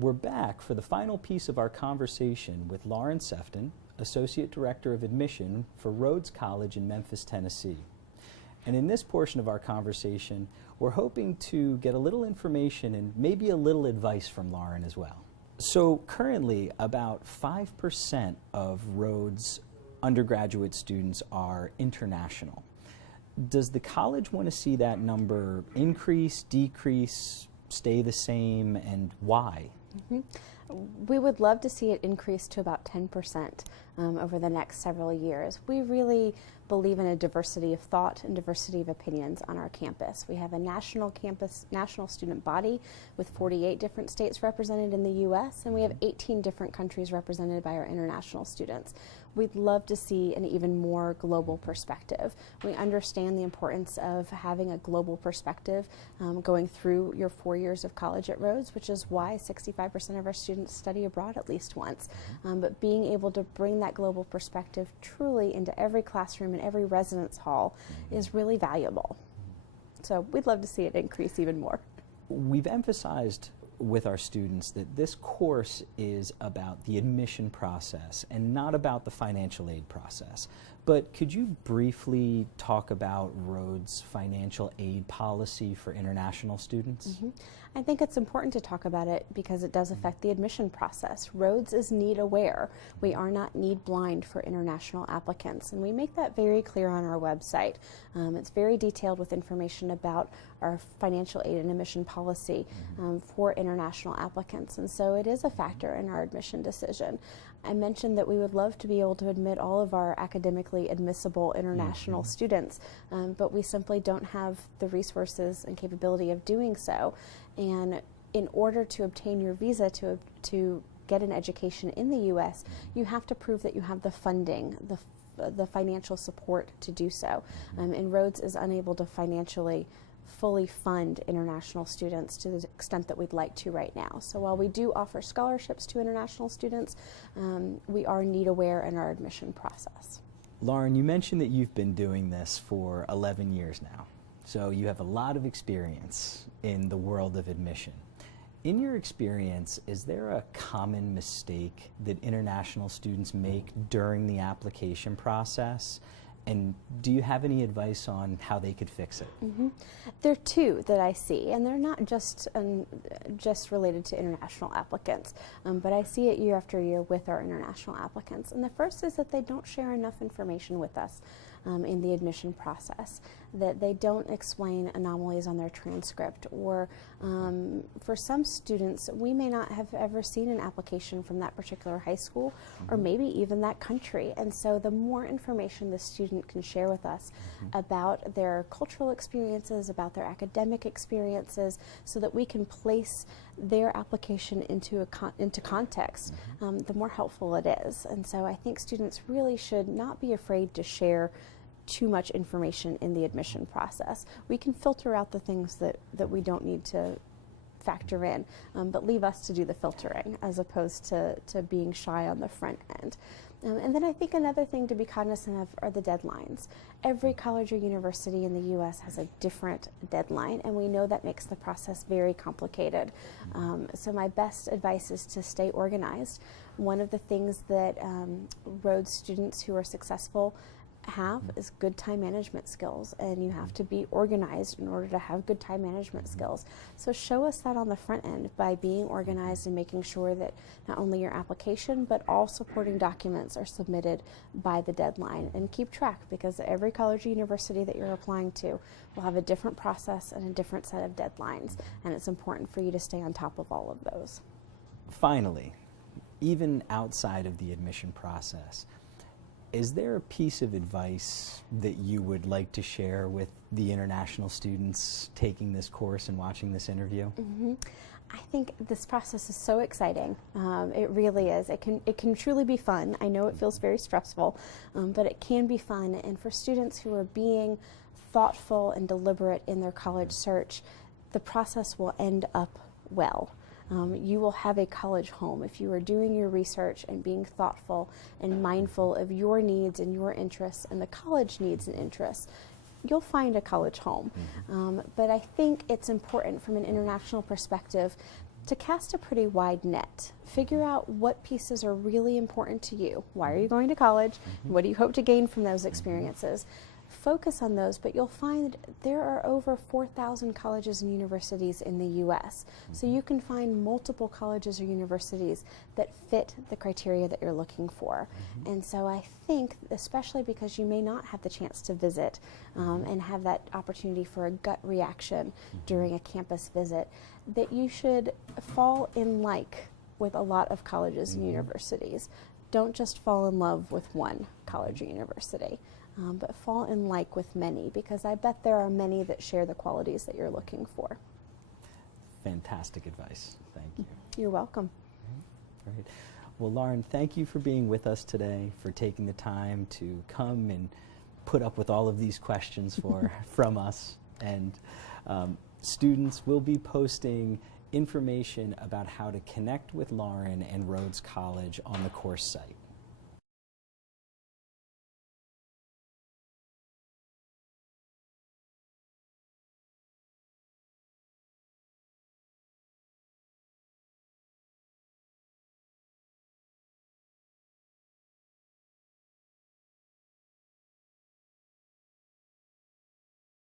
We're back for the final piece of our conversation with Lauren Sefton, Associate Director of Admission for Rhodes College in Memphis, Tennessee. And in this portion of our conversation, we're hoping to get a little information and maybe a little advice from Lauren as well. So currently, about 5% of Rhodes undergraduate students are international. Does the college want to see that number increase, decrease, stay the same, and why? We would love to see it increase to about 10% over the next several years. We really believe in a diversity of thought and diversity of opinions on our campus. We have a national campus, national student body with 48 different states represented in the U.S., and we have 18 different countries represented by our international students. We'd love to see an even more global perspective. We understand the importance of having a global perspective going through your 4 years of college at Rhodes, which is why 65% of our students study abroad at least once. But being able to bring that global perspective truly into every classroom and every residence hall is really valuable. So we'd love to see it increase even more. We've emphasized with our students that this course is about the admission process and not about the financial aid process. But could you briefly talk about Rhodes' financial aid policy for international students? I think it's important to talk about it because it does affect the admission process. Rhodes is need aware. We are not need blind for international applicants, and we make that very clear on our website. It's very detailed with information about our financial aid and admission policy for international applicants, and so it is a factor in our admission decision. I mentioned that we would love to be able to admit all of our academically admissible international students, but we simply don't have the resources and capability of doing so. And in order to obtain your visa to get an education in the U.S., you have to prove that you have the funding, the financial support to do so. And Rhodes is unable to financially fully fund international students to the extent that we'd like to right now. So while we do offer scholarships to international students, we are need aware in our admission process. Lauren, you mentioned that you've been doing this for 11 years now, so you have a lot of experience in the world of admission. In your experience, is there a common mistake that international students make during the application process? And do you have any advice on how they could fix it? There are two that I see, and they're not just related to international applicants, but I see it year after year with our international applicants. And the first is that they don't share enough information with us in the admission process, that they don't explain anomalies on their transcript, or for some students, we may not have ever seen an application from that particular high school, or maybe even that country. And so the more information the student can share with us about their cultural experiences, about their academic experiences, so that we can place their application into context, the more helpful it is. And so I think students really should not be afraid to share too much information in the admission process. We can filter out the things that we don't need to factor in, but leave us to do the filtering as opposed to being shy on the front end. And then I think another thing to be cognizant of are the deadlines. Every college or university in the U.S. has a different deadline, and we know that makes the process very complicated. So my best advice is to stay organized. One of the things that Rhodes students who are successful have is good time management skills, and you have to be organized in order to have good time management skills. So show us that on the front end by being organized and making sure that not only your application but all supporting documents are submitted by the deadline, and keep track, because every college or university that you're applying to will have a different process and a different set of deadlines, and it's important for you to stay on top of all of those. Finally, even outside of the admission process, is there a piece of advice that you would like to share with the international students taking this course and watching this interview? I think this process is so exciting. It really is. It can truly be fun. I know it feels very stressful, but it can be fun. And for students who are being thoughtful and deliberate in their college search, the process will end up well. You will have a college home if you are doing your research and being thoughtful and mindful of your needs and your interests and the college needs and interests. You'll find a college home. But I think it's important from an international perspective to cast a pretty wide net. Figure out what pieces are really important to you. Why are you going to college? What do you hope to gain from those experiences? Focus on those, but you'll find there are over 4,000 colleges and universities in the U.S. So you can find multiple colleges or universities that fit the criteria that you're looking for. And so I think, especially because you may not have the chance to visit and have that opportunity for a gut reaction during a campus visit, that you should fall in like with a lot of colleges and universities. Don't just fall in love with one college or university. But fall in like with many, because I bet there are many that share the qualities that you're looking for. Fantastic advice. Thank you. You're welcome. Great. Well, Lauren, thank you for being with us today, for taking the time to come and put up with all of these questions from us. And students will be posting information about how to connect with Lauren and Rhodes College on the course site.